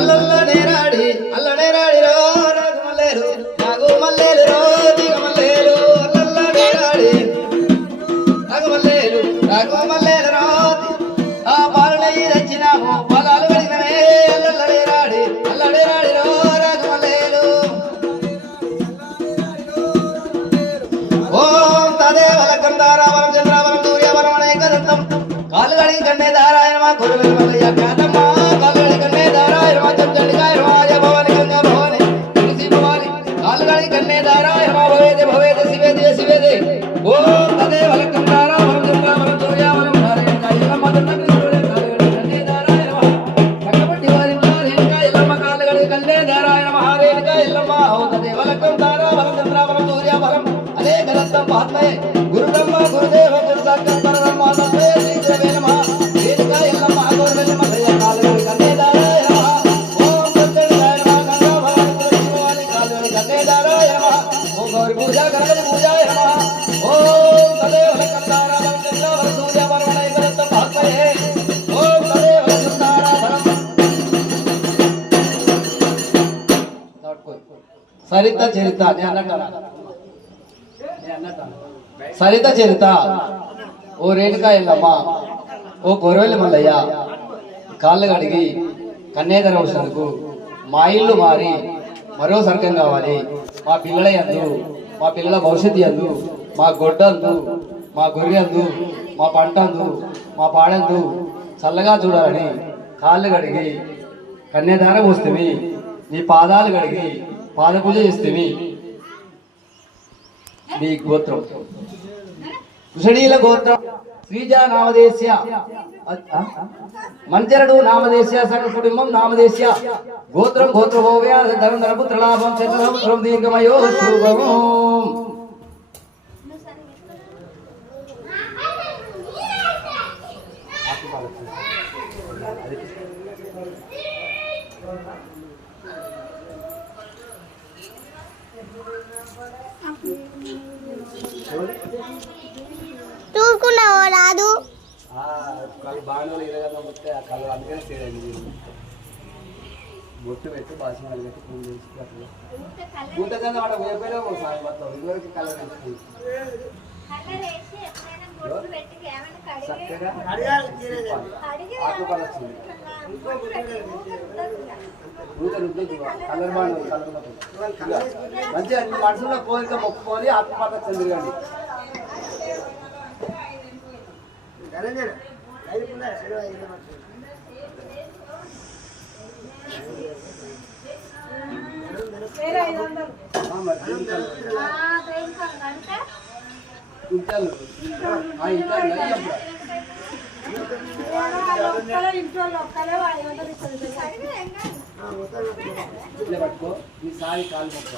అల్లల్లనే రాడి అల్లనే రాడి రో నాకు మల్లేరు నాకు మల్లేరు రో దిగ మల్లేరు అల్లల్లనే రాడి నాకు మల్లేరు రో ఆ పాలనయ్యి తెచ్చినాము పొలాలు కడిగినవే అల్లల్లనే రాడి రో నాకు మల్లేరు ఓం తదేవల గంధారావరం చంద్రావరం సూర్యవరం అనేక దంతం కాలు కడిగి కన్నే దారాయణ కొరువెల మల్లయ్య కాదమ్మ కాలు కడిగి కన్నే దారాయణ చంచండికాయ రాజ భవాని గంగా భవాని తులసి భవాని కాలు కడిగి కన్నే దారాయణ భవేదే భవేదే శివేదే శివేదే ఓం తదేవల గంధారావరం చంద్రావరం సూర్యవరం నారాయణ కాయలమ్మ దంతం కన్నే దారాయణ చక్కబట్టి వారి కాయలమ్మ కాలు కడిగి కన్నే దారాయణ మహారేణ కాయలమ్మ ఓం తదేవల గంధారావరం చంద్రావరం సూర్యవరం అనేక దంతం మహాత్మయే గురుబ్రహ్మ గురుదేవ గురు సాక్షాత్ పరబ్రహ్మ తస్మై శ్రీ గురవే నమః వేదిక ఎల్లమ్మ గౌరవెల్ల మల్లయ్య కాలుగడి కన్నేదారాయ నమః ఓం సత్యనారాయ నమః గంగా భవాని శివాని కాలుగడి కన్నేదారాయ నమః ఓం గౌరి పూజ గణపతి పూజాయ నమః ఓం తదేవ కందారావరం చంద్రావరం సూర్యవరం అనేక దంతం మహాత్మయే ఓం తదేవ కందారావరం సరిత చరిత సరిత చరిత ఓ రేణుకా ఎల్లమ్మ ఓ గొర్రెల మల్లయ్య కాళ్ళు కడిగి కన్నేదర అవసరంకు మా ఇల్లు మారి మరో సర్గం కావాలి మా పిల్లల యందు మా పిల్లల భవిష్యత్తు యందు మా గొడ్డందు మా గొర్రె అందు మా పంట అందు మా పాడందు చల్లగా చూడాలని కాళ్ళు కడిగి కన్యాదార పోస్తేవి నీ పాదాలు కడిగి పాద పూజ చేస్తేవి మీ గోత్రం కుషణీల గోత్రం శ్రీజ నామదేశ్య మంచరుడు నామదేశ్య సకల కుటుంబం నామదేశ్య గోత్రం గోత్రభోవ్య ధరం పుత్రలాభం చంద్రపుత్రం దీర్ఘమయో శుభం చూసుకున్నావా రాదు బాగా కళ్ళు అందుకనే చేయడండి బొట్టు పెట్టి బాసినాలు పెట్టి పూలు చేసి కూతగా వాడ వేపేలో మొత్తం ఇదివరకు కలర్ చక్కగా ఆకుపాలు వచ్చింది పూత రుద్దు కలర్ బాగుంది కలుపుకున్నప్పుడు మంచిగా మనసులో కోరిక మొక్కుకోవాలి ఆకుపాత చంద్రుగాని పట్టుకో ఈ సారి కాలు మొక్క